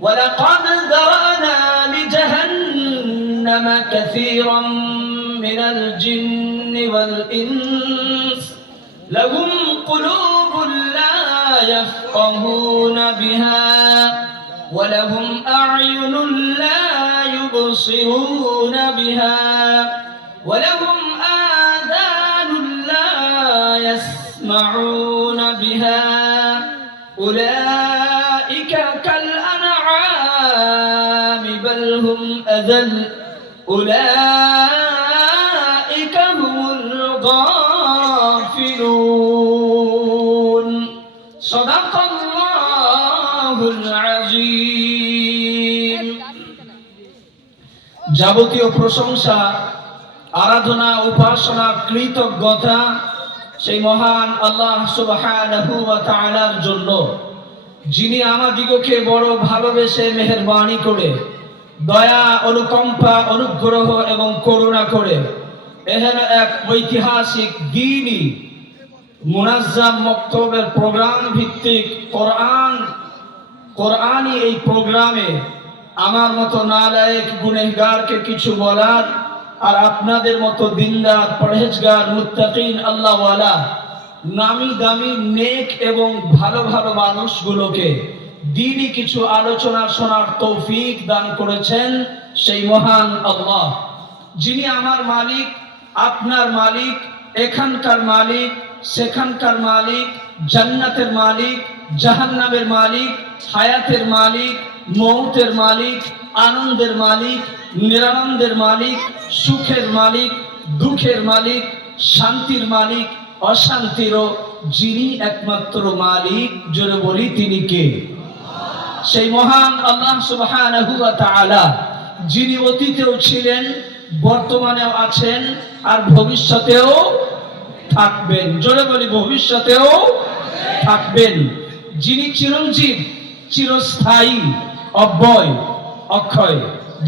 ولقد ذرأنا لجهنم كثيرا من الجن والإنس لهم قلوب لا يفقهون بها ولهم أعين لا يبصرون بها ولهم آذان لا يسمعون بها أولئك كالأنعام بل هم أذل أولئك هم الغافلون صدق الله العظيم যাবতীয় প্রশংসা আরাধনা উপাসনা কৃতজ্ঞতা সেই মহান আল্লাহ সুবহানাহু ওয়া তাআলার জন্য, যিনি আমাদিগকে বড় ভালোবেসে মেহেরবানি করে দয়া অনুকম্পা অনুগ্রহ এবং করুণা করে এখানে এক ঐতিহাসিক দ্বীনি মুনাজ্জাম মক্তবের প্রোগ্রাম ভিত্তিক কোরআনি এই প্রোগ্রামে আমার মতো নালায়েক গুনেহগারকে কিছু বলার আর আপনাদের মতো দিনদার পরহেজগার মুত্তাকিন আল্লাহওয়ালা নামি দামি নেক এবং ভালো ভালো মানুষগুলোকে দ্বীনি কিছু আলোচনা শোনার তৌফিক দান করেছেন সেই মহান আল্লাহ, যিনি আমার মালিক, আপনার মালিক, এখানকার মালিক, সেখানকার মালিক, জান্নাতের মালিক, জাহান্নামের মালিক, হায়াতের মালিক, মৌতের মালিক, আনন্দের মালিক, নিরানন্দের মালিক, সুখের মালিক, দুঃখের মালিক, শান্তির মালিক, অশান্তিরও যিনি একমাত্র মালিক, জোরে বলি তিনি কে? সেই মহান আল্লাহ সুবহানাহু ওয়া তাআলা, যিনি অতীতেও ছিলেন, বর্তমানেও আছেন আর ভবিষ্যতেও থাকবেন। জোরে বলি ভবিষ্যতেও থাকবেন। যিনি চিরঞ্জীব, চিরস্থায়ী, অব্যয়, অক্ষয়,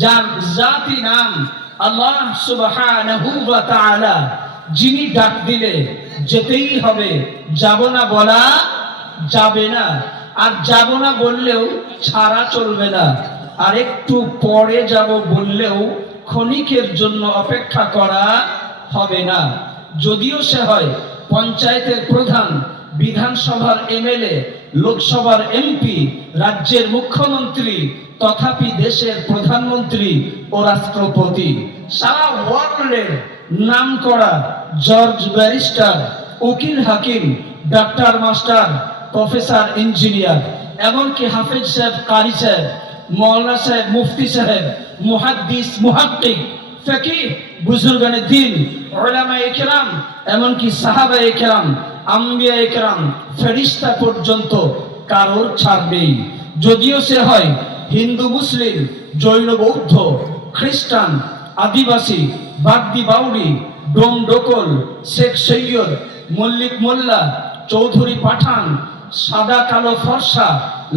যার জাতি নাম আল্লাহ সুবহানাহু ওয়া তাআলা, যিনি ডাক দিলে যেতেই হবে, যাব না বলা যাবে না, আর যাব না বললেও ছাড়া চলবে না, আর একটু পরে যাব বললেও ক্ষণিকের জন্য অপেক্ষা করা হবে না। যদিও সে হয় পঞ্চায়েতের প্রধান, বিধানসভার এমএলএ, লোকসভার এমপি, রাজ্যের মুখ্যমন্ত্রী, তথাপি দেশের প্রধানমন্ত্রী ও রাষ্ট্রপতি, সারা ওয়ার্ল্ডের নাম করা জজ, ব্যারিস্টার, উকিল, হাকিম, ডাক্তার, মাস্টার, প্রফেসর, ইঞ্জিনিয়ার, এমনকি হাফেজ সাহেব, কারি সাহেব, মৌলানা সাহেব, মুফতি সাহেব, মুহাদ্দিস, মুহাক্কিক, ফিকহ, বুজুর্গানে দ্বীন, উলামায়ে কেরাম, এমনকি সাহাবায়ে কেরাম, আম্বিয়ায়ে কেরাম, ফেরেশতা পর্যন্ত কারোর ছাড় নেই। যদিও সে হয় হিন্দু, মুসলিম, জৈন, বৌদ্ধ, খ্রিস্টান, আদিবাসী, বাগদি, বাউরি, ডোম, ডোকল, শেখ, সৈয়দ, মল্লিক, মোল্লা, চৌধুরী, পাঠান, সাদা, কালো, ফর্সা,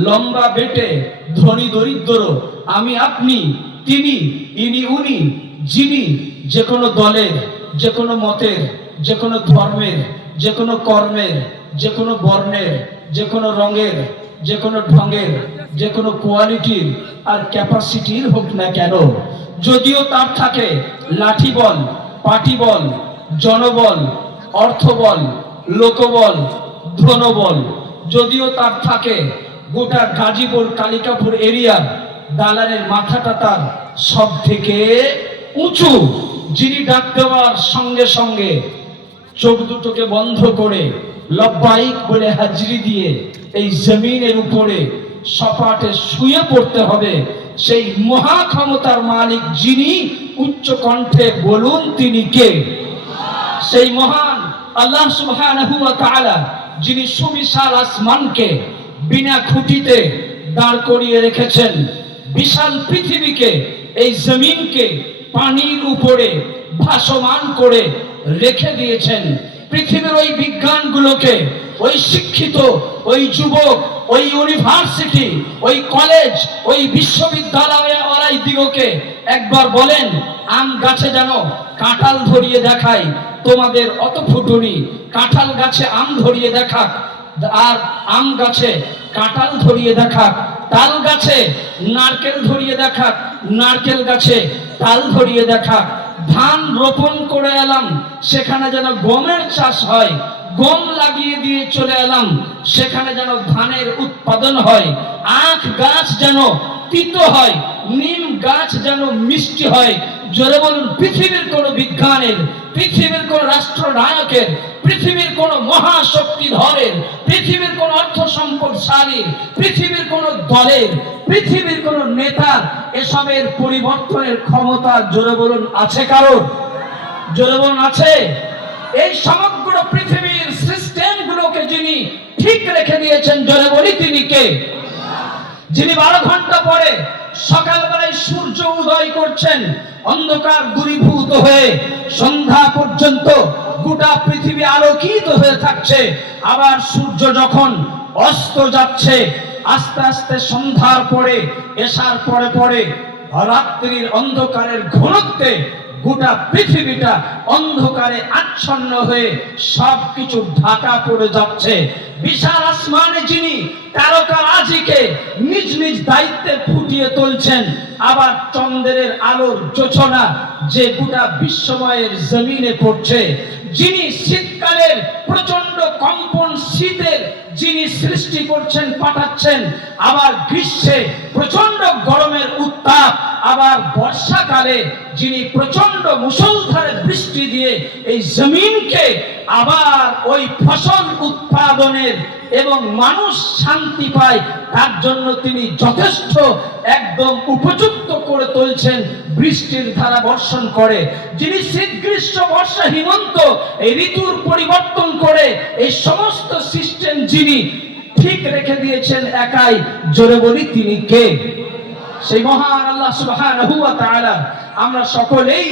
লম্বা, বেটে, ধনী, দরিদ্র, আমি, আপনি, তিনি, ইনি, উনি, যিনি যে কোনো দলের, যে কোনো মতের, যে কোনো ধর্মের, যে কোনো কর্মের, যে কোনো বর্ণের, যে কোনো রঙের, যে কোনো ঢঙের, যে কোনো কোয়ালিটির আর ক্যাপাসিটির হোক না কেন, যদিও তার থাকে লাঠি বল, পাটি বল, জনবল, অর্থবল, লোকবল, ধনবল, যদিও তার থাকে গোটা গাজীপুর, কালিকাপুর এরিয়ার দালানের মাথাটা তার সব থেকে উঁচু, যিনি ডাক দেওয়ার সঙ্গে সঙ্গে চোখ দুটোকে বন্ধ করে লব্বাইক বলে হাজরি দিয়ে এই জমিনের উপরে সপাটে শুয়ে পড়তে হবে, সেই মহা ক্ষমতার মালিক যিনি, উচ্চ কণ্ঠে বলুন তিনি কে? সেই মহান আল্লাহ সুবহানাহু ওয়া তাআলা, যিনি সুবিশাল আসমানকে বিনা খুঁটিতে দাঁড় করিয়ে রেখেছেন, বিশাল পৃথিবীকে, এই জমিনকে পানির উপরে ভাসমান করে রেখে দিয়েছেন। পৃথিবীর ওই বিজ্ঞানগুলোকে, ওই শিক্ষিত, ওই যুবক, ওই ইউনিভার্সিটি, ওই কলেজ, ওই বিশ্ববিদ্যালয় ওরাই দিগকে একবার বলেন, আম গাছে যেন কাঁঠাল ধরিয়ে দেখায়, তোমাদের অত ফুটুনি, কাঁঠাল গাছে আম ধরিয়ে দেখাক আর আম গাছে কাঁঠাল ধরিয়ে দেখাক, তাল গাছে নারকেল ধরিয়ে দেখাক, নারকেল গাছে তাল ধরিয়ে দেখাক। ধান রোপণ করে এলাম, সেখানে যেন গমের চাষ হয়, গম লাগিয়ে দিয়ে চলে এলাম, সেখানে যেন ধানের উৎপাদন হয়। আখ গাছ যেন তিতো হয়, নিম গাছ যেন মিষ্টি হয়। জোরে বলুন, পৃথিবীর কোন বিজ্ঞানের, পৃথিবীর কোন রাষ্ট্রনায়কের, পৃথিবীর কোন মহাশক্তিধরের, পৃথিবীর কোন অর্থ সম্পদশালীর, পৃথিবীর কোন দলের, পৃথিবীর কোন নেতার এসবের পরিবর্তনের ক্ষমতা, জোরে বলুন, আছে কারোর? জোরে বলুন, আছে? এই সমগ্র পৃথিবীর সিস্টেম গুলোকে যিনি ঠিক রেখে দিয়েছেন, জোরে বলি, তিনি কে? যিনি 12 ঘন্টা পরে সকালবেলায় সূর্য উদয় করছেন, অন্ধকার দূরীভূত হয়ে সন্ধ্যা পর্যন্ত গোটা পৃথিবী আলোকিত হয়ে থাকছে। আবার সূর্য যখন অস্ত যাচ্ছে, আস্তে আস্তে সন্ধ্যার পরে, এশার পরে পরে রাত্রির অন্ধকারের ঘনত্বে গোটা পৃথিবীটা অন্ধকারে আচ্ছন্ন হয়ে সবকিছু ঢাকা পড়ে যাচ্ছে। বিশাল আসমানে যিনি তারকারাজিকে নিজ নিজ দায়িত্বে ফুটিয়ে তুলছেন, আবার চন্দ্রের আলোর যোছনা যে গোটা বিশ্বময়ের জমিনে পড়ছে, যিনি শীতকালের প্রচন্ড কম্পন, শীতের যিনি সৃষ্টি করছেন, পাঠাচ্ছেন, আবার গ্রীষ্মে প্রচন্ড গরমের উত্তাপ, আবার বর্ষাকালে যিনি প্রচন্ড মুষলধারে বৃষ্টি দিয়ে এই জমিনকে আবার ওই ফসল উৎপাদনের এবং মানুষ শান্তি পায় তার জন্য তিনি যথেষ্ট একদম উপযুক্ত করে তুলছেন, বৃষ্টির ধারা বর্ষণ করে, যিনি শীত গ্রীষ্ম বর্ষা হিমন্ত এই ঋতুর পরিবর্তন করে এই সমস্ত সিস্টেম যিনি ঠিক রেখে দিয়েছেন একাই, জোরে বলি, তিনি কে? সেই মহান আল্লাহ সুবহানাহু ওয়া তাআলা আমরা সকলেই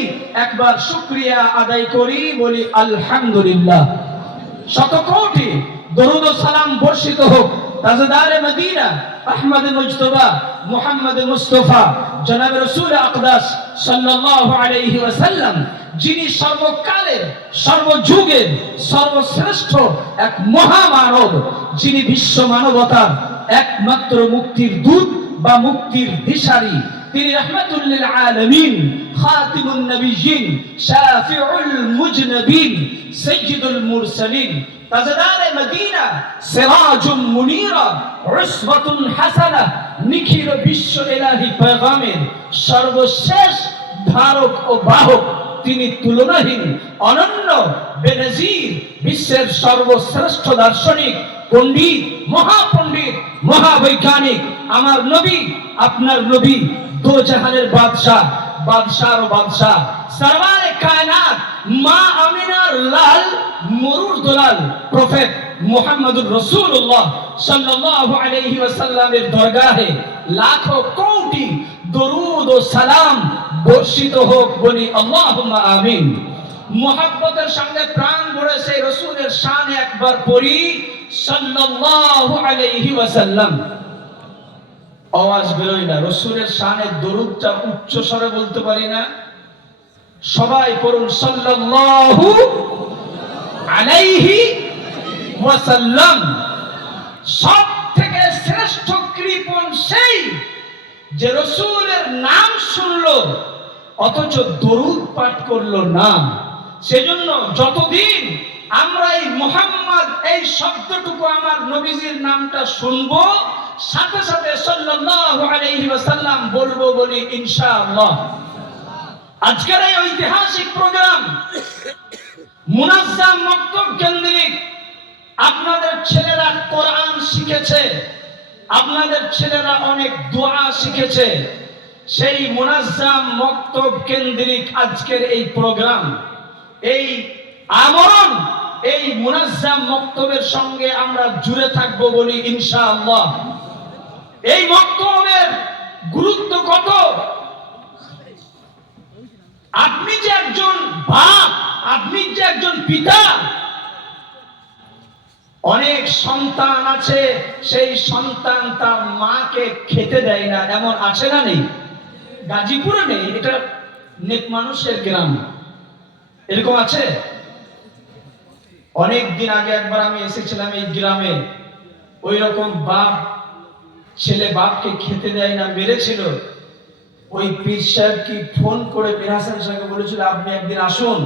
একবার শুকরিয়া আদায় করি, বলি আলহামদুলিল্লাহ। শত কোটি দরুদ ও সালাম বর্ষিত হোক তাজদারে মদিনা আহমদ মুজতবা মুহাম্মদ মুস্তাফা জনাব রাসূল আকদাস সাল্লাল্লাহু আলাইহি ওয়াসাল্লাম, যিনি সর্বকালের সর্বযুগের সর্বশ্রেষ্ঠ এক মহামানব, যিনি বিশ্ব মানবতার একমাত্র মুক্তির দূত বা মুক্তির দিশারি। তিনি রাহমাতুল লিল আলামিন, খাতিমুন নবিয়্যিন, শাফিউল মুজনাবিন, সাইয়্যিদুল মুরসালিন, তাজদারে মদিনা, সিরাজুম মুনীরা, উসওয়াতুন হাসানাহ, নিখিল বিশ্ব ইলাহি পেগামের সর্বশেষ ধারক ও বাহক। তিনি তুলনাহীন, অনন্য, বেনজির, বিশ্বের সর্বশ্রেষ্ঠ দার্শনিক, পণ্ডিত, মহাপণ্ডিত, মহাবৈজ্ঞানিক, আমার নবী, আপনার নবী, দো জাহানের বাদশাহ, বাদশাহর বাদশাহ, সরওয়ারে কায়নাত, মা আমিনার লাল, মরুর দুলাল, প্রফেট মুহাম্মদুর রাসূলুল্লাহ সাল্লাল্লাহু আলাইহি ওয়াসাল্লামের দরগাহে লাখো কোটি দরুদ ও সালাম বর্ষিত হোক, বলি আল্লাহুম্মা আমিন। মুহাব্বতের সঙ্গে প্রাণ ভরে সেই রাসূলের শানে একবার পড়ি সাল্লাল্লাহু আলাইহি ওয়াসাল্লাম। আওয়াজ বেরোয় না, রাসূলের শানে দরুদটা উচ্চ স্বরে বলতে পারি না। সবাই পড়ুন সাল্লাল্লাহু আলাইহি ওয়াসাল্লাম। সব থেকে শ্রেষ্ঠ কৃপণ সেই যে রাসূলের নাম শুনলো অথচ দরুদ পাঠ করলো না। সেজন্য যতদিন আমরা এই মুহাম্মদ এই শব্দটুকু আমার নবীজির নামটা শুনবো, সাথে সাথে সাল্লাল্লাহু আলাইহি ওয়াসাল্লাম বলবো, বলি ইনশাআল্লাহ। আজকের এই ঐতিহাসিক প্রোগ্রাম মুনাজ্জাম মক্তব কেন্দ্রিক। আপনাদের ছেলেরা কোরআন শিখেছে, আপনাদের ছেলেরা অনেক দোয়া শিখেছে। সেই মুনাজ্জাম মক্তব কেন্দ্রিক আজকের এই প্রোগ্রাম, এই আমরণ, এই মুনাজ্জাম মক্তবের সঙ্গে আমরা জুড়ে থাকবো, বলি ইনশাআল্লাহ। এই মক্তবের গুরুত্ব কত! আপনি যে একজন বাপ, আপনি যে একজন পিতা, অনেক সন্তান আছে, সেই সন্তান তার মাকে খেতে দেয় না, এমন আছে না নেই? গাজীপুরে নেই, এটা নেক মানুষের গ্রাম, এরকম আছে। অনেক দিন আগে একবার আমি এসেছিলাম এই গ্রামে, ওই রকম বাপ ছেলে বাপকে খেতে দেয় না, মেরেছিল। ওই পীর সাহেব কি ফোন করে মীর হাসান সাহেবকে বলেছিল আপনি একদিন আসুন।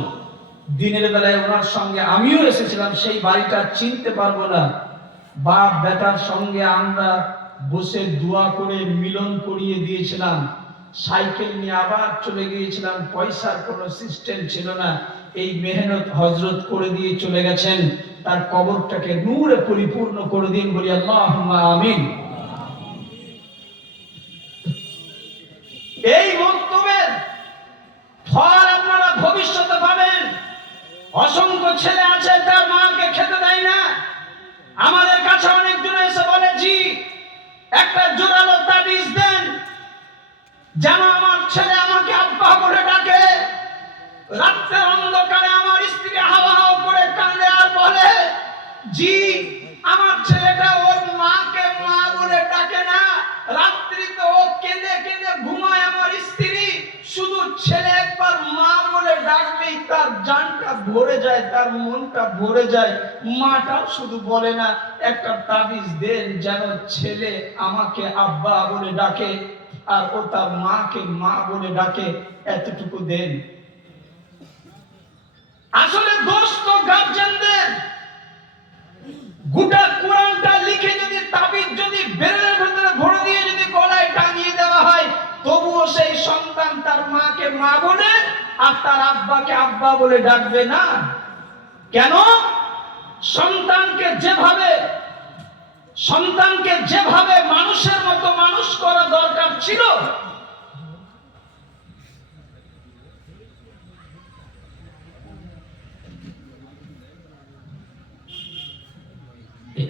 দিনের বেলায় ওনার সঙ্গে আমিও এসেছিলাম, সেই বাড়িটা চিনতে পারবো না। বাপ বেটার সঙ্গে আমরা বসে দোয়া করে মিলন করিয়ে দিয়েছিলাম। সাইকেল নিয়ে আবার চলে গিয়েছিলাম, পয়সার কোনো সিস্টেম ছিল না। এই মেহনত হজরত করে দিয়ে চলে গেছেন, তার কবরটাকে নূরে পরিপূর্ণ করে দিন, বলি আল্লাহুম্মা আমিন। এই বক্তব্যের ফল আপনারা ভবিষ্যতে পাবেন। অসংখ্য ছেলে আছে তার মাকে খেতে দেয় না। আমাদের কাছে অনেকজন এসে বলে জি একটা জোরালো তাবিজ দেন যেন আমার ছেলে আমাকে আব্বা বলে ডাকে। রাত্রের অন্ধকারে আমার স্ত্রী হাওয়া হাওয়া করে কাঁদে আর বলে জি আমার ছেলেটা ওর মাকে মা বলে ডাকে না। রাত্রিতে ও কেঁদে কেঁদে ঘুমায় আমার স্ত্রী, শুধু ছেলে একবার মা বলে ডাকলেই তার জানটা ভরে যায়, তার মনটা ভরে যায়। মাটাও শুধু বলে না, একটা তাবিজ দেন যেন ছেলে আমাকে আব্বা বলে ডাকে আর ও তার মাকে মা বলে ডাকে, এতটুকু দেন। আসলে দোষ তো গার্জেনদের। গোটা কোরআনটা লিখে যদি তাবিজ যদি বেরের ভিতরে ভরে দিয়ে যদি গলায় টাঙিয়ে দেওয়া হয়, তবুও সেই সন্তান তার মাকে মা বলে আর তার আব্বাকে আব্বা বলে ডাকবে না। কেন? সন্তানকে যেভাবে মানুষের মতো মানুষ করা দরকার ছিল,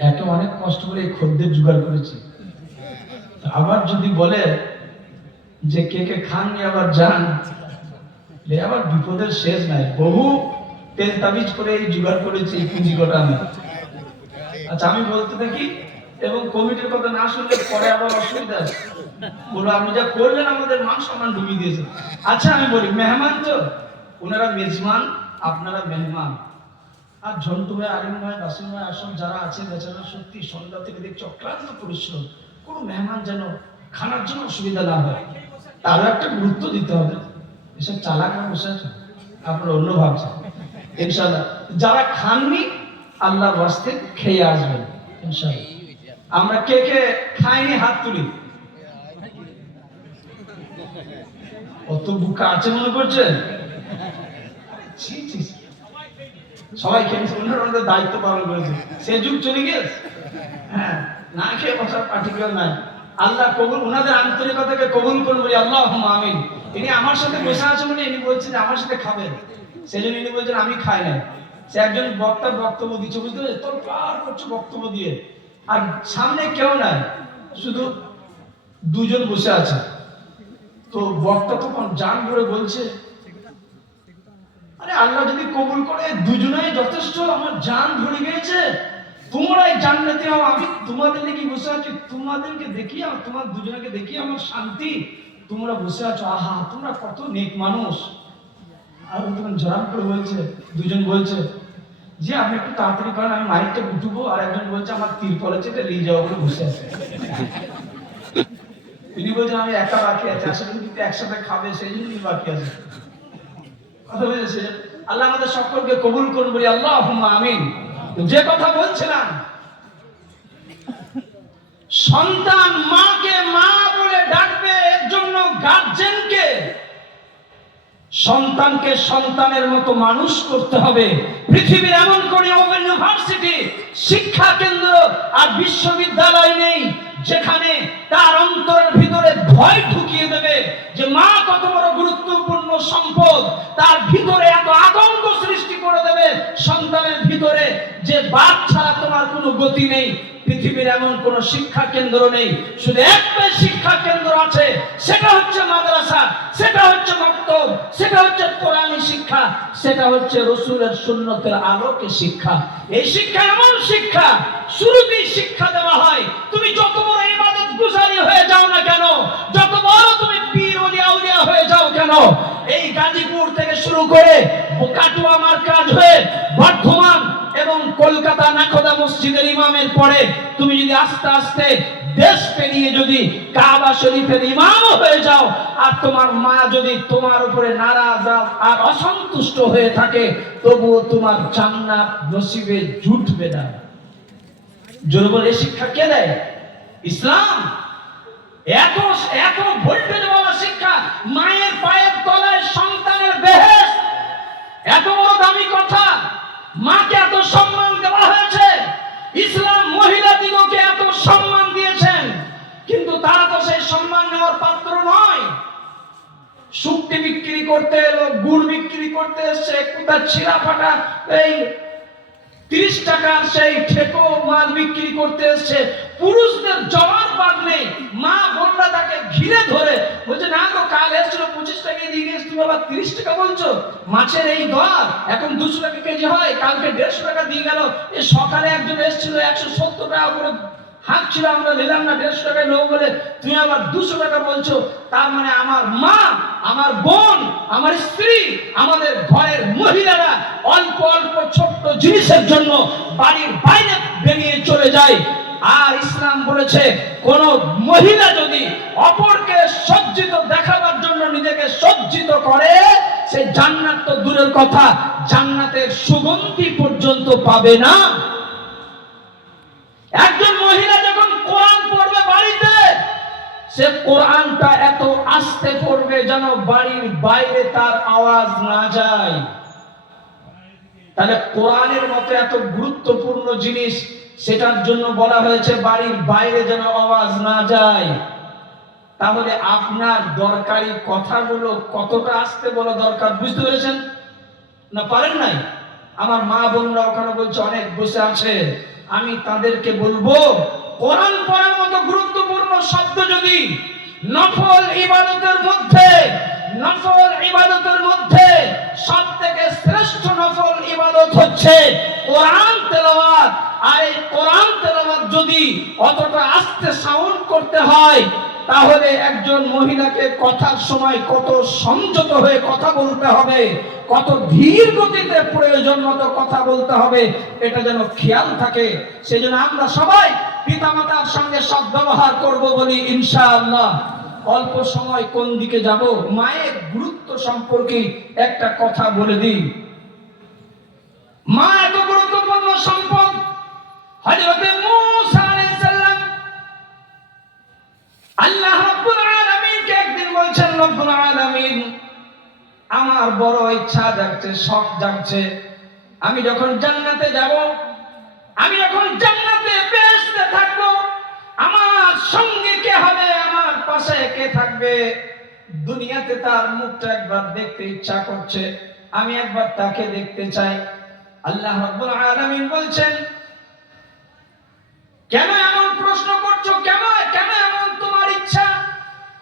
এত অনেক কষ্ট করে খদ্দের জোগাড় করেছি। আবার যদি বলে যে কে কে খাননি আবার যান, আবার বিপদের শেষ নাই। বহু তেল তাবিজ করে এই জোগাড় করেছি, এই পুঁজি কটা আমি। আচ্ছা আমি বলতে থাকি এবং কমিটির কথা না শুনলে পরে আবার অসুবিধা আছে, বলো আপনি যা করলেন আমাদের মান সম্মান ডুবিয়ে দিয়েছে। আচ্ছা আমি বলি মেহমান তো, ওনারা মেজমান, আপনারা মেহমান। আর ঝন্টু ভাই, আলিম ভাই, বাসিম ভাই, আসল যারা আছে বেচারা সত্যি সন্ধ্যা থেকে দেখছি অক্লান্ত পরিশ্রম। কোনো মেহমান যেন খানার জন্য অসুবিধা না হয়, তারও একটা গুরুত্ব দিতে হবে। এসব চালাকরা বসে আছে, আপনারা অন্য ভাবছেন। ইনশাআল্লাহ যারা খাননি আল্লাহর ওয়াস্তে খেয়ে আসবেন ইনশাআল্লাহ। আমরা কে কে খাইনি হাত তুলি। অত বুকা আছে মনে করছেন? সবাই খেয়েছে, অন্যরা দায়িত্ব পালন করেছে, সে যুগ চলে গেছে। হ্যাঁ, না খেয়ে বসার পার্টিকুলার নাই। আল্লাহ কবুল, ওনাদের আন্তরিকতাকে কবুল করুন, বলি আল্লাহুম্মা আমিন। ইনি আমার সাথে বসে আছে বলে ইনি বলছেন যে আমার সাথে খাবেন, সেজন্য ইনি বলছেন আমি খাই না। সে একজন বক্তার বক্তব্য দিচ্ছে, বুঝতে পারছো, তোর পার করছে বক্তব্য দিয়ে, আর সামনে কেউ নাই, শুধু দুজন বসে আছে। তো বক্তা তখন জান ভরে বলছে, আরে আল্লাহ যদি কবুল করে দুজনেই যথেষ্ট, আমার জান ধরে গিয়েছে, তোমরাই জান্নাতে হও, আমি তোমাদের নাকি বসে আছি, তোমাদেরকে দেখি আর তোমার দুজনকে দেখি আমার শান্তি, তোমরা বসে আছো, আহা তোমরা কত নেক মানুষ। আর তখন জরাম করে বলছে, দুজন বলছে যে আপনি একটু তাড়াতাড়ি করেন, আমি মাইকটা উঠবো। আর একজন বলছে আমার তিরপল আছে, এটা নিয়ে যাবো বলে বসে আছে। তিনি বলছেন আমি একা বাকি আছে, আসলে কিন্তু একসাথে খাবে সেই জন্যই বাকি আছে। কথা বুঝেছে? আল্লাহ আমাদের সকলকে কবুল করুন, বলি আল্লাহুম্মা আমিন। যে কথা বলছিলাম, সন্তান মাকে মা বলে ডাকবে, এর জন্য গার্জেনকে সন্তানকে সন্তানের মতো মানুষ করতে হবে। পৃথিবীর এমন কোন ইউনিভার্সিটি, শিক্ষা কেন্দ্র আর বিশ্ববিদ্যালয় নেই যেখানে তার অন্তরের ভিতরে ভয় ঢুকিয়ে দেবে যে মা কত বড় গুরুত্বপূর্ণ সম্পদ, তার ভিতরে এত আতঙ্ক সৃষ্টি করে দেবে সন্তানের ভিতরে যে বাপ ছাড়া তোমার কোনো গতি নেই। পৃথিবীর এমন কোন শিক্ষা কেন্দ্র নেই, শুধু একটাই শিক্ষা কেন্দ্র আছে, সেটা হচ্ছে মাদ্রাসা, সেটা হচ্ছে মক্তব, সেটা হচ্ছে কোরআনী শিক্ষা, সেটা হচ্ছে রাসূলের সুন্নতের আলোকে শিক্ষা। এই শিক্ষা এমন শিক্ষা, শুরুতেই শিক্ষা দেওয়া হয়, তুমি যত বড় ইবাদত গুজারি হয়ে যাও না কেন, যত বড় তুমি পীর ওলি আউলিয়া হয়ে যাও কেন, এই গাজীপুর থেকে শুরু করে কাটুয়া মার্কাজ হয়ে বর্ধমান এবং কলকাতা নাখোদা মসজিদের ইমামের পরে তুমি যদি আস্তে আস্তে দেশ পেরিয়ে যদি কাবা শরীফের ইমাম হয়ে যাও, আর তোমার মা যদি তোমার উপরে নারাজ আর অসন্তুষ্ট হয়ে থাকে, তবুও তোমার জান্নাত নসিবে জুটবে না। জোর বলে শিক্ষা কে দেয়? ইসলাম। এত এত ভোল্টেজ বলা শিক্ষা, মায়ের পায়ের তলায় সন্তানের বেহেশত, এত বড় দামি কথা। মাকে এত সম্মান দেওয়া হয়েছে, ইসলাম মহিলা দিগকে এত সম্মান দিয়েছেন, কিন্তু তারা তো সেই সম্মান নেওয়ার পাত্র নয়। শুক্তি বিক্রি করতে এলো, গুড় বিক্রি করতে এসছে, কোথা ছিঁড়া ফাটা এই 30 টাকার সেই ঠেকো মাল বিক্রি করতে এসছে। পুরুষদের জবাব বাদ নেই। মা বোনরা তাকে ঘিরে ধরে বলছে, না গো, কাল এসেছিল 25 টাকা দিয়ে গেছে, তুমি আবার 30 টাকা বলছো? মাছের এই দর এখন 200 টাকা কেজি হয়, কালকে 150 টাকা দিয়ে গেল। এই সকালে একজন এসেছিল 170 টাকা করে হাত ছিল, আমরা নিলাম না 150 টাকায় নেবো বলে, তুমি আবার 200 টাকা বলছো। তার মানে আমার মা, আমার বোন, আমার স্ত্রী, আমাদের ঘরের মহিলারা অল্প অল্প ছোট্ট জিনিসের জন্য বাড়ির বাইরে বেরিয়ে চলে যায়। আর ইসলাম বলেছে, কোন মহিলা যদি অপরকে সজ্জিত দেখাবার জন্য নিজেকে সজ্জিত করে, সে জান্নাত তো দূরের কথা, জান্নাতের সুগন্ধি পর্যন্ত পাবে না। একজন মহিলা যখন কোরআন পড়বে বাড়িতে, সে কোরআনটা এত আস্তে পড়বে যেন বাড়ির বাইরে তার আওয়াজ না যায়। তাহলে কোরআনের মতো এত গুরুত্বপূর্ণ জিনিস, সেটার জন্য বলা হয়েছে বাড়ির বাইরে যেন আওয়াজ না যায়। তাহলে আপনার দরকারি কথাগুলো কতটা আস্তে বলা দরকার, বুঝতে পেরেছেন না? পারেন নাই? আমার মা বোনরা ওখানে বলছে, অনেক বসে আছে, আমি তাদেরকে বলবো, কোরআন পড়ার মতো গুরুত্বপূর্ণ শব্দ যদি নফল ইবাদতের মধ্যে সবথেকে শ্রেষ্ঠ নফল ইবাদত হচ্ছে কোরআন তেলাওয়াত। আর এই কোরআন তেলাওয়াত যদি অতটা আস্তে সাউন্ড করতে হয়, তাহলে একজন মহিলাকে কথার সময় কত সংযত হয়ে কথা বলতে হবে, কত ধীর গতিতে প্রয়োজন মতো কথা বলতে হবে, এটা যেন খেয়াল থাকে। সেজন্য আমরা সবাই পিতামাতার সঙ্গে সদ্ব্যবহার করব বলি ইনশাআল্লাহ। অল্প সময় কোন দিকে যাব, মায়ের গুরুত্ব সম্পর্কে একটা কথা বলে দিই। মা এত গুরুত্বপূর্ণ সম্পদ। হযরত মূসা আলাইহিস সালাম আল্লাহ রাব্বুল আলামিনকে একদিন বলছেন, রব্বুল আলামিন, আমার বড় ইচ্ছা জাগছে, শখ জাগছে, আমি যখন জান্নাতে যাব, আমি যখন জান্নাতে বেহেশতে থাকব, আমার সঙ্গে কে হবে, আমার পাশে কে থাকবে? দুনিয়াতে তার মুখটা একবার দেখতে ইচ্ছা করছে, আমি একবার তাকে দেখতে চাই। আল্লাহ রাব্বুল আলামিন বলছেন, কেন এমন প্রশ্ন করছো? কেন এমন তোমার ইচ্ছা?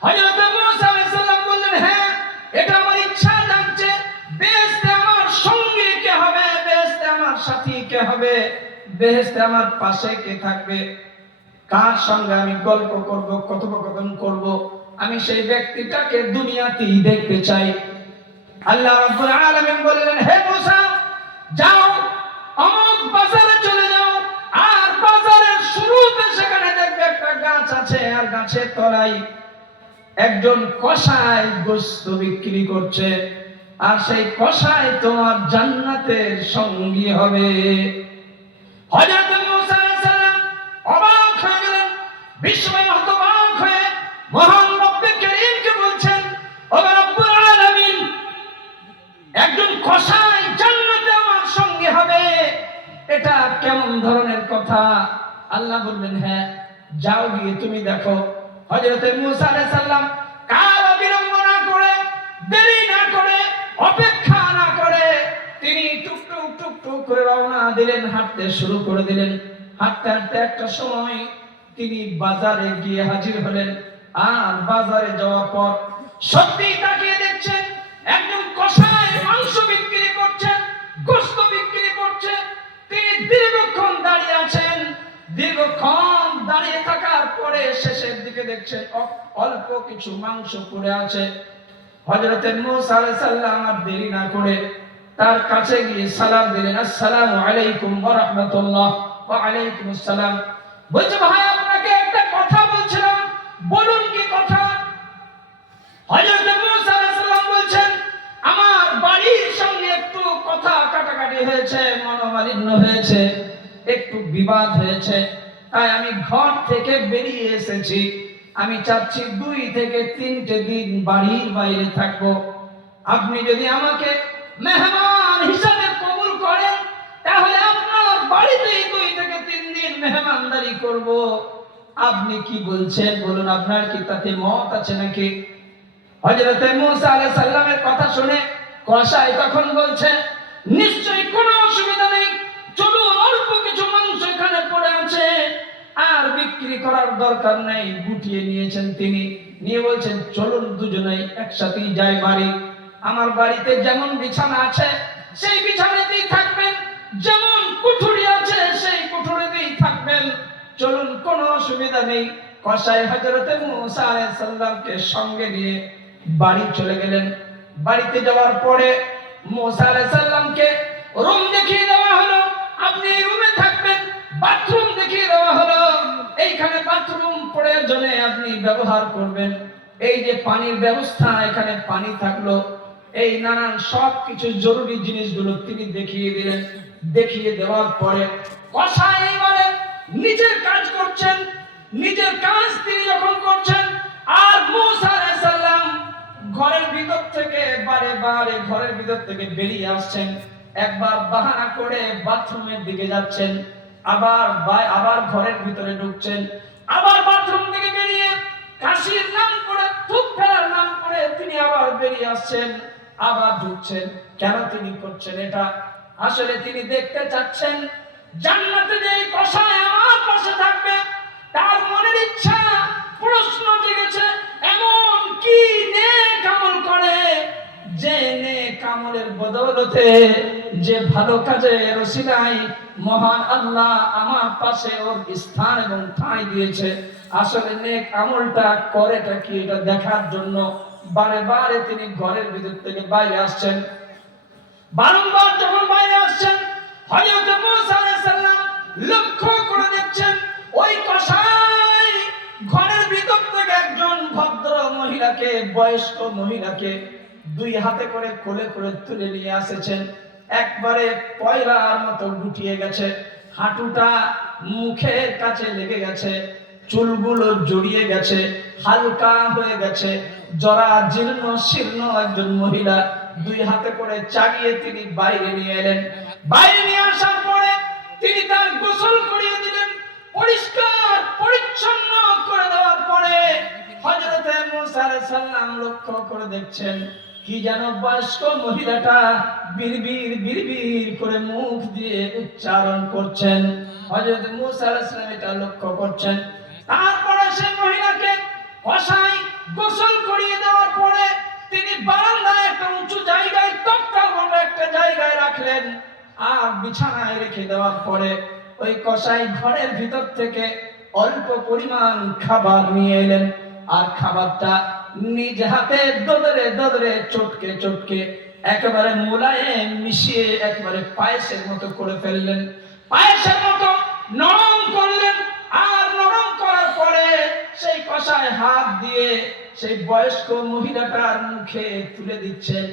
হযরত মূসা আলাইহিস সালাম বললেন, হ্যাঁ, এটা আমার ইচ্ছা জাগছে, বেহেশতে আমার সঙ্গে কে হবে, বেহেশতে আমার সাথী কে হবে, বেহেশতে আমার পাশে কে থাকবে, কার সঙ্গে আমি গল্প করব, কথোপকথন করব, আমি সেই ব্যক্তিটাকে দুনিয়াতেই দেখতে চাই। আল্লাহ রাব্বুল আলামিন বললেন, হে মূসা, যাও অমুক বাজারে চলে যাও, আর বাজারের শুরুতে সেখানে দেখবে একটা গাছ আছে, আর গাছের তলায় একজন কসাই গোশত বিক্রি করছে, আর সেই কসাই তোমার জান্নাতের সঙ্গী হবে। হযরত মূসা আলাইহিস সালাম অবাক হয়ে গেলেন, বিস্ময়ে হতবাক হয়ে মহান রব্বে কারীমকে বলছেন, ও রব্বুল আলামিন, একজন কসাই জান্নাতে আমার সঙ্গী হবে, এটা কেমন ধরনের কথা? আল্লাহ বললেন, হ্যাঁ, যাও গিয়ে তুমি দেখো। হযরত মূসা আলাইহিস সালাম কাল বিলম্ব না করে, দেরি না করে, অপেক্ষা না করে তিনি টুকটুক টুকটুক করে রওনা দিলেন, হাঁটতে শুরু করে দিলেন। হাঁটতে হাঁটতে একটা সময় তিনি বাজারে গিয়ে হাজির হলেন। আর বাজারে যাওয়ার পর সত্যি তাকিয়ে দেখছেন, একজন কসাই মাংস বিক্রি করছেন, গোশত বিক্রি করছেন। তিনি দীর্ঘক্ষণ দাঁড়িয়ে আছেন। দীর্ঘক্ষণ দাঁড়িয়ে থাকার পরে শেষের দিকে দেখছেন অল্প কিছু মাংস পড়ে আছে। হযরত মূসা আলাইহিস সালাম আর দেরি না করে তার কাছে গিয়ে সালাম দিলেন, আসসালামু আলাইকুম ওয়া রাহমাতুল্লাহ। ওয়া আলাইকুম আসসালাম। বলছে ভাই আপনাকে একটা কথা বলছিলাম, বলুন কি কথা? হযরত মুসা আলাইহিস সালাম বলছেন, আমার বাড়ির সঙ্গে একটু কথা কাটাকাটি হয়েছে, মনোমালিন্য হয়েছে, একটু বিবাদ হয়েছে, তাই আমি ঘর থেকে বেরিয়ে এসেছি। আমি চাচ্ছি 2 থেকে 3টে দিন বাড়ির বাইরে থাকবো। আপনি যদি আমাকে মেহমান হিসাবে কবুল করেন, তাহলে আপনার বাড়িতেই 2 থেকে 3 দিন মেহমানদারি করব। আপনি কি বলছেন বলুন, আপনার কি তাতে মত আছে নাকি? হযরত মুসা আলাইহিস সালামের কথা শুনে কসাই তখন বলছে, নিশ্চয়ই কোনো অসুবিধা নেই, চলুন, অল্প কিছু মাংস এখানে পড়ে আছে, আর বিক্রি করার দরকার নেই। গুটিয়ে নিয়েছেন তিনি, নিয়ে বলছেন চলুন দুজনেই একসাথেই যাই বাড়ি। আমার বাড়িতে যেমন বিছানা আছে সেই বিছানাতেই থাকবেন, যেমন কুঠুরি আছে সেই কুঠুরিতেই থাকবেন, চলুন, কোনো অসুবিধা নেই। কসাই হযরত মুসা আলাইহিস সালামকে সঙ্গে নিয়ে বাড়ি চলে গেলেন। বাড়িতে যাওয়ার পরে মুসা আলাইহিস সালামকে রুম দেখিয়ে দেওয়া হলো, আপনি এই রুমে থাকবেন। বাথরুম দেখিয়ে দেওয়া হলো, এইখানে বাথরুম প্রয়োজনে আপনি ব্যবহার করবেন। এই যে পানির ব্যবস্থা, এখানে পানি থাকলো, এই নানান সবকিছু জরুরি জিনিসগুলো তিনি দেখিয়ে দিলেন। দেখিয়ে দেওয়ার পরে কসাই এইবারে নিজের কাজ করছেন। নিজের কাজ তিনি যখন করছেন, আর মুসা আলাইহিস সালাম ঘরের ভিতর থেকে বারে বারে ঘরের ভিতর থেকে বেরিয়ে আসছেন। একবার বাহানা করে বাথরুমের দিকে যাচ্ছেন, আবার ঘরের ভিতরে ঢুকছেন, আবার বাথরুম থেকে বেরিয়ে কাশির নাম করে, থুক ফেলার নাম করে তিনি আবার বেরিয়ে আসছেন, আবার ঢুকছেন। কেন তিনি করছেন এটা? আসলে তিনি দেখতে চাচ্ছেন জান্নাতে যে কসাই আমার পাশে থাকবে, তার মনের ইচ্ছা, প্রশ্ন জেগেছে, এমন কি নেক আমল করে যে নেক আমলের বদৌলতে, যে ভালো কাজের ওসিলায় মহান আল্লাহ আমার পাশে ওর স্থান এবং ঠাঁই দিয়েছে। আসলে নেক আমলটা করেটা কি, এটা দেখার জন্য বারে বারে তিনি ঘরের ভিতর থেকে বাইরে আসছেন। বারংবার যখন বাইরে আসছেন, হযরত মুসা আলাইহিস সালাম লক্ষ্য করে দেখছেন ওই কসাই ঘরের ভিতর থেকে একজন ভদ্র মহিলাকে, বয়স্ক মহিলাকে 2 হাতে করে কোলে করে তুলে নিয়ে আসছেন। একবারে পয়লার মতো গুটিয়ে গেছে, হাঁটুটা মুখের কাছে লেগে গেছে, চুলগুলো জড়িয়ে গেছে, হালকা হয়ে গেছে, জরা জীর্ণ শীর্ণ একজন মহিলা 2 হাতে করে চাগিয়ে তিনি বাইরে নিয়ে এলেন। বাইরে নিয়ে আসার পরে তিনি তার গোসল করিয়ে দিলেন, পরিষ্কার পরিচ্ছন্ন করে দেওয়ার পরে হযরত মুসা আলাইহিস সালাম লক্ষ্য করে দেখছেন কি যেন বয়স্ক মহিলাটা বিড়বিড় বিড়বিড় করে মুখ দিয়ে উচ্চারণ করছেন। হযরত মুসা আলাইহিস সালাম এটা লক্ষ্য করছেন। তারপরে সেই মহিলাকে কসাই গোসল করিয়ে দেওয়ার পরে তিনি বারান্দায় একটা উঁচু জায়গায়, তক্তার মতো একটা জায়গায় রাখলেন। আর বিছানায় রেখে দেওয়ার পরে ওই কসাই ঘরের ভিতর থেকে অল্প পরিমাণ খাবার নিয়ে এলেন। আর খাবারটা নিজ হাতে দদরে দদরে চটকে চটকে একেবারে মোলায়েম মিশিয়ে একেবারে পায়েসের মতো করে ফেললেন। পায়েসের মতো নরম করলেন। আর নরম করার পরে সেই কসাই হাত দিয়ে সেই বয়স্ক মহিলাটার মুখে তুলে দিচ্ছেন,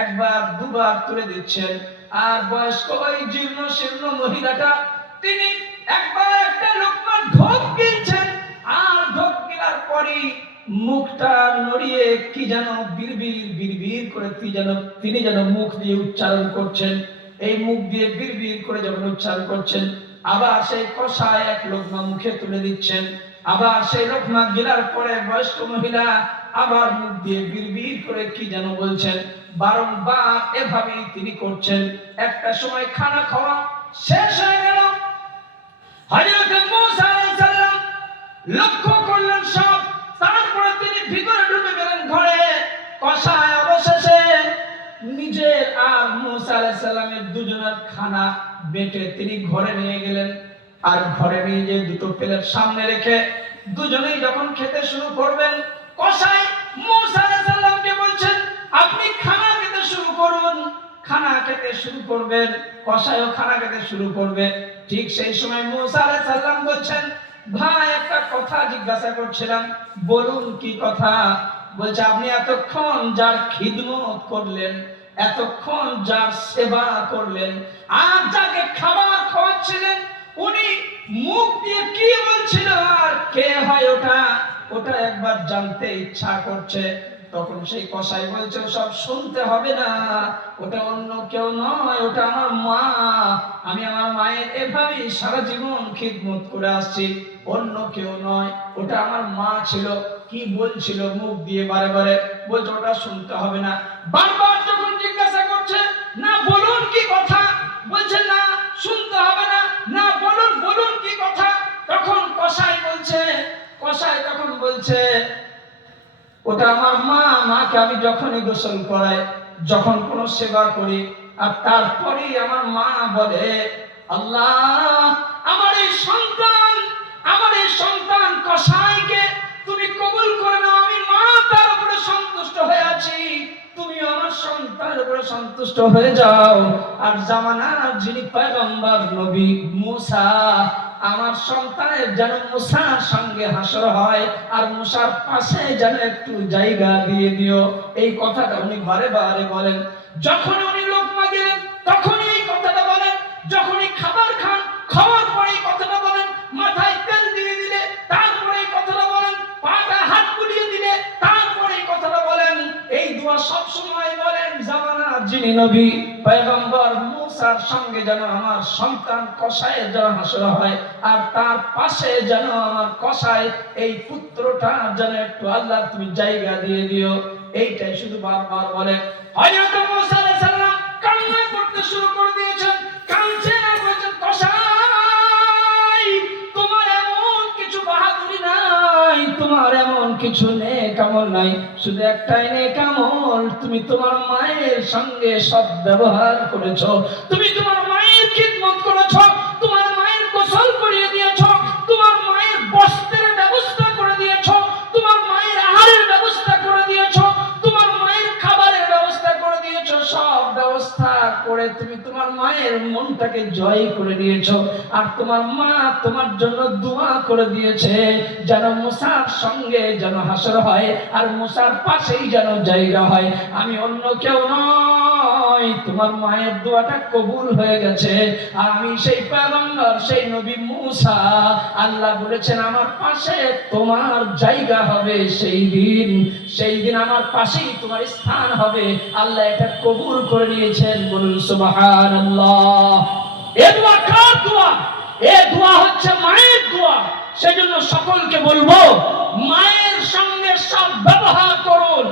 একবার দুবার তুলে দিচ্ছেন। আর বয়স্ক ওই জীর্ণ শীর্ণ মহিলাটা তিনি একবার একটা লোকমা ঢোক গিলছেন। আর ঢোক গিলার পরে মুখটা নড়িয়ে কি যেন বিড়বিড় বিড়বিড় করে তিনি যেন মুখ দিয়ে উচ্চারণ করছেন। এই মুখ দিয়ে বিড়বিড় করে যখন উচ্চারণ করছেন, আবার সেই কসাই এক লোকমা মুখে তুলে দিচ্ছেন। আবার সেই লোকমা গিলার পরে বয়স্ক মহিলা আবার মুখ দিয়ে বিড়বিড় করে কি যেন বলছেন। বারংবার এভাবেই তিনি করছেন। একটা সময় খানা খাওয়া শেষ হয়ে গেল। হযরত মুসা আলাইহিস সালাম লক্ষ্য করলেন সব। তারপরে তিনি ভিতরে ঢুকে গেলেন ঘরে। কসাই অবশেষে নিজের আর মুসা আলাইহিস সালামের দুজনের খানা বেটে তিনি ঘরে নিয়ে গেলেন। আর ঘরে নিয়ে যে 2টো প্লেট সামনে রেখে দুজনেই যখন খেতে শুরু করবেন, কসাই মুসা আলাইহিস সালামকে বলছেন, আপনি খানা খেতে শুরু করুন। খানা খেতে শুরু করবেন, কসাইও খানা খেতে শুরু করবে। ঠিক সেই সময় মুসা আলাইহিস সালাম বলছেন, ভাই একটা কথা জিজ্ঞাসা করছিলাম, বলুন কি কথা? বলছে, আপনি এতক্ষণ যার খিদমত করলেন, এতক্ষণ যার সেবা করলেন, আর যাকে খাবার খাওয়াচ্ছিলেন, উনি মুখ দিয়ে কি বলছিল আর কে হয় ওটা? ওটা একবার জানতে ইচ্ছা করছে। তখন সেই কসাই বলছে, সব শুনতে হবে না, ওটা অন্য কেউ নয়, ওটা আমার মা। আমি আমার মায়ের এভাবেই সারা জীবন খিদমত করে আসছি, অন্য কেউ নয়, ওটা আমার মা ছিল। কি বলছিল মুখ দিয়ে বারে বারে? বলছে ওটা শুনতে হবে না। বারবার যখন জিজ্ঞাসা করছে, না বলুন কি কথা? বলছে না শুনতে হবে না, না বলুন বলুন কি কথা? তখন কসাই তখন বলছে, ওটা আমার মা। মাকে আমি যখনই গোসল করাই, যখন কোনো সেবা করি, আর তারপরেই আমার মা বলে, আল্লাহ আমার এই সন্তান কসাইকে তুমি কবুল করে নাও, আমি মা তার উপরে সন্তুষ্ট হয়ে আছি, তুমি আমার সন্তানের উপরে সন্তুষ্ট হয়ে যাও। আর জামানার যিনি পয়গম্বর নবী মুসা, আমার সন্তানের যেন মুসার সঙ্গে হাসর হয়, আর মুসার পাশে যেন একটু জায়গা দিয়ে দিও। এই কথাটা উনি বারে বারে বলেন। যখন উনি লোকমা দিলেন তখনই এই কথাটা বলেন, যখনই খাবার খান খাওয়ার পরে এই কথাটা বলেন, মাথায় তেল দিয়ে দিলে তারপরে এই কথাটা বলেন, পাটা হাত বুলিয়ে দিলে তারপরে এই কথাটা বলেন। এই দোয়া সব সময় বলেন জামানার যিনি নবী পয়গম্বর মুসার সঙ্গে যেন আমার সন্তান কসাইয়ের যেন হাসর হয়, আর তার পাশে যেন আমার কসাই এই পুত্রটা যেন একটু আল্লাহ তুমি জায়গা দিয়ে দিও। এইটাই শুধু বারবার বলে। হযরত মুসা আলাইহিস সালাম কান্না করতে শুরু করে দিয়েছেন, কাঁদছেন আর বলছেন, কসাই তোমার এমন কিছু বাহাদুরি নাই, তোমার এমন কিছু নেক আমল নাই, শুধু একটাই নেক আমল, তুমি তোমার মায়ের সঙ্গে সৎ ব্যবহার করেছো, তুমি তোমার মায়ের খিদমত করেছো, তোমার মায়ের গোসল করিয়ে দিয়েছো, তোমার মায়ের বস্ত্রের ব্যবস্থা করে দিয়েছো, তোমার মায়ের আহারের ব্যবস্থা করে দিয়েছো, তোমার মায়ের খাবারের ব্যবস্থা করে দিয়েছো, সব ব্যবস্থা করে তুমি তোমার মায়ের মনটাকে জয় করে নিয়েছো। আর তোমার মা তোমার জন্য দোয়া করে দিয়েছে যেন মুসার সঙ্গে যেন হাসর হয়, আর মুসার পাশেই যেন জায়গা হয়। আমি অন্য কেউ নয়, তোমার মায়ের দোয়াটা কবুল হয়ে গেছে, আর আমি সেই পয়গম্বর সেই নবী মুসা। আল্লাহ বলেছেন আমার পাশে তোমার জায়গা হবে, সেই দিন আমার পাশেই তোমার স্থান হবে। আল্লাহ এটা কবুল করে নিয়েছেন, বলুন সুবহানাল্লাহ। এই দোয়া কার দোয়া? এই দোয়া হচ্ছে মায়ের দোয়া। সেজন্য সকলকে বলবো, মায়ের সঙ্গে সব ব্যবহার করুন,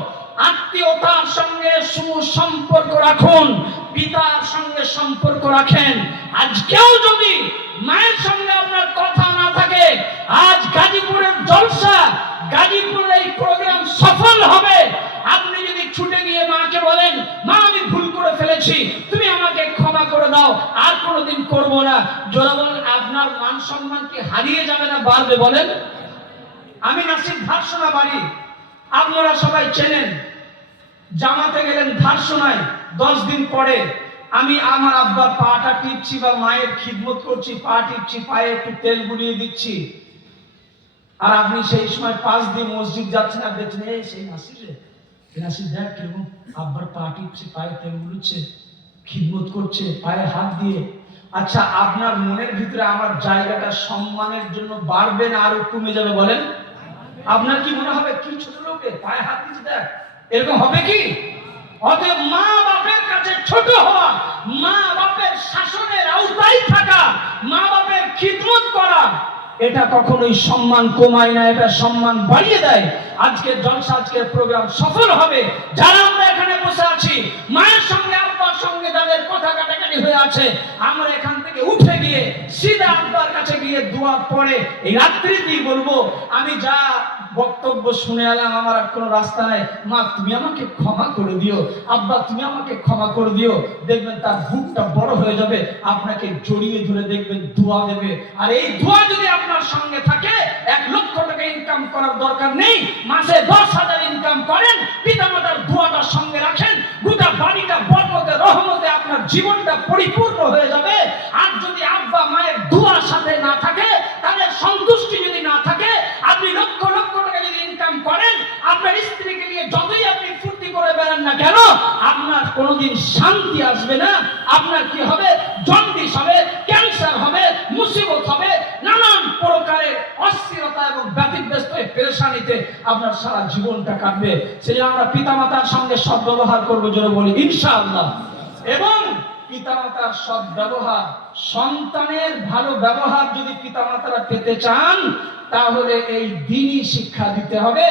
আত্মীয়তার সঙ্গে সুসম্পর্ক রাখুন, পিতার সঙ্গে সম্পর্ক রাখেন। আজকেও যদি মায়ের সঙ্গে আপনার কথা না থাকে, আজ গাজীপুরের জলসা, গাজীপুরের এই প্রোগ্রাম সফল হবে। আপনি যদি ছুটে গিয়ে মাকে বলেন, মা আমি ভুল করে ফেলেছি, তুমি আমাকে ক্ষমা করে দাও, আর কোনোদিন করব না, জোরে বলেন, আপনার মান সম্মান কি হারিয়ে যাবে না বাড়বে? বলেন। আমি নাসির ধারসোনা বাড়ি, আপনারা সবাই চেনেন। জামাতে গেলেন ধারসোনায়, 10 দিন পরে আমি আমার আব্বার পাটা টিপছি বা মায়ের খিদমত করছি, পা টিপছি, পায়ে একটু তেল বুলিয়ে দিচ্ছি। আর আপনি সেই সময় পাশ দিয়ে মসজিদ যাচ্ছেন, আর দেখছেন এই সেই নাসির রে, নাসির দেখ কিরকম আব্বার পা টিপছে, পায়ে তেল বুলুচ্ছে, খিদমত করছে পায়ে হাত দিয়ে। আচ্ছা, আপনার মনের ভিতরে আমার জায়গাটা সম্মানের জন্য বাড়বে না আরো কমে যাবে? বলেন। আপনার কি মনে হবে, কি ছোট লোকে পায়ে হাত দিচ্ছে দেখ, এরকম হবে কি? অতএব মা বাপের কাছে ছোট হওয়া, মা বাপের শাসনের আওতায় থাকা, মা বাপের খিদমত করা, এটা কখনোই সম্মান কমায় না, এটা সম্মান বাড়িয়ে দেয়। আজকের জলসা, আজকের প্রোগ্রাম সফল হবে যারা আমরা এখানে বসে আছি, মায়ের সঙ্গে আব্বার সঙ্গে যাদের কথা কাটাকাটি হয়ে আছে, আমরা এখান থেকে উঠে গিয়ে সিধা আব্বার কাছে গিয়ে দোয়া পড়ে এই রাত্রিতেই বলবো, আমি যা বক্তব্য শুনে এলাম আমার আর কোনো রাস্তা নাই, মা তুমি আমাকে ক্ষমা করে দিও, আব্বা তুমি আমাকে ক্ষমা করে দিও। দেখবেন তার বুকটা বড় হয়ে যাবে, আপনাকে জড়িয়ে ধরে দেখবেন দোয়া দেবে। আর এই দোয়া যদি আপনার সঙ্গে থাকে, 1 লক্ষ টাকা ইনকাম করার দরকার নেই, মাসে 10,000 ইনকাম করেন, পিতামাতার দোয়াটা সঙ্গে রাখেন, গোটা বাড়িটা বরকতে রহমতে আপনার জীবনটা পরিপূর্ণ হয়ে যাবে। আর যদি আব্বা মায়ের দোয়ার সাথে না থাকে, তাদের সন্তুষ্টি যদি না থাকে, আপনি লক্ষ লক্ষ টাকা যদি ইনকাম করেন, আপনার স্ত্রীকে নিয়ে যতই আপনি ফুর্তি করে বেড়ান না কেন, আপনার কোনোদিন শান্তি আসবে না। আপনার কি হবে? জন্ডিস হবে, ক্যান্সার হবে, মুসিবত হবে, নানান প্রকারের অস্থিরতা এবং ব্যতিব্যস্ত পেরেশানিতে আপনার সারা জীবনটা কাটবে। সেই আমরা পিতামাতার সঙ্গে সদ্ব্যবহার করবো, জোরে বলি ইনশাআল্লাহ। এবং পিতামাতার সদ্ব্যবহার, সন্তানের ভালো ব্যবহার যদি পিতামাতারা পেতে চান, তাহলে এই দ্বীনি শিক্ষা দিতে হবে,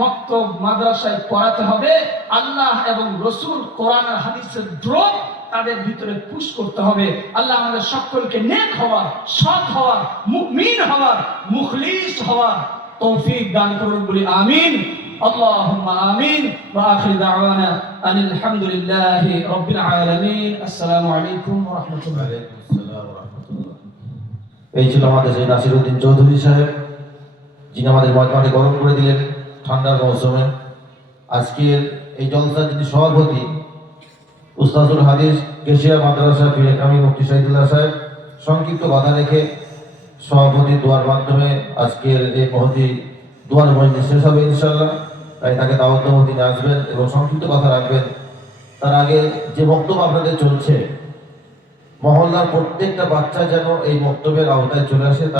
মক্তব মাদ্রাসায় পড়াতে হবে, আল্লাহ এবং রসুল কোরআন আর হাদিসের ড্রপ তাদের ভিতরে পুশ করতে হবে। আল্লাহ আমাদের সকলকে নেক হওয়ার, সৎ হওয়ার, মুমিন হওয়ার, মুখলিস হওয়ার তৌফিক দান করুন, বলি আমিন। আল্লাহুম্মা আমিন। ওয়া আখির দাওয়ানা আনিল হামদুলিল্লাহি রাব্বিল আলামিন। আসসালামু আলাইকুম ওয়া রাহমাতুল্লাহি ওয়া বারাকাতুহু। এই ছিল আমাদের সেই নাসিরউদ্দিন চৌধুরী সাহেব, যিনি আমাদের মজমাকে গরম করে দিলেন ঠান্ডার মৌসুমে। আজকের এই জলসার যিনি সভাপতি, উস্তাদুল হাদিস কেশিয়া মাদ্রাসা পীরে কামিল মুফতি শহীদুল্লাহ সাহেব, সংক্ষিপ্ত কথা রেখে সভাপতি দোয়ার মাধ্যমে আজকের এই মহতি দোয়ার মজলিস শেষ হবে ইনশাআল্লাহ। তাই তাকে দাওয়াত দেবো, তিনি আসবেন এবং সংক্ষিপ্ত কথা রাখবেন। তার আগে যে বক্তব্য আপনাদের চলছে, মহল্লার প্রত্যেকটা বাচ্চা যেন এই বক্তব্যের আওতায় চলে আসে।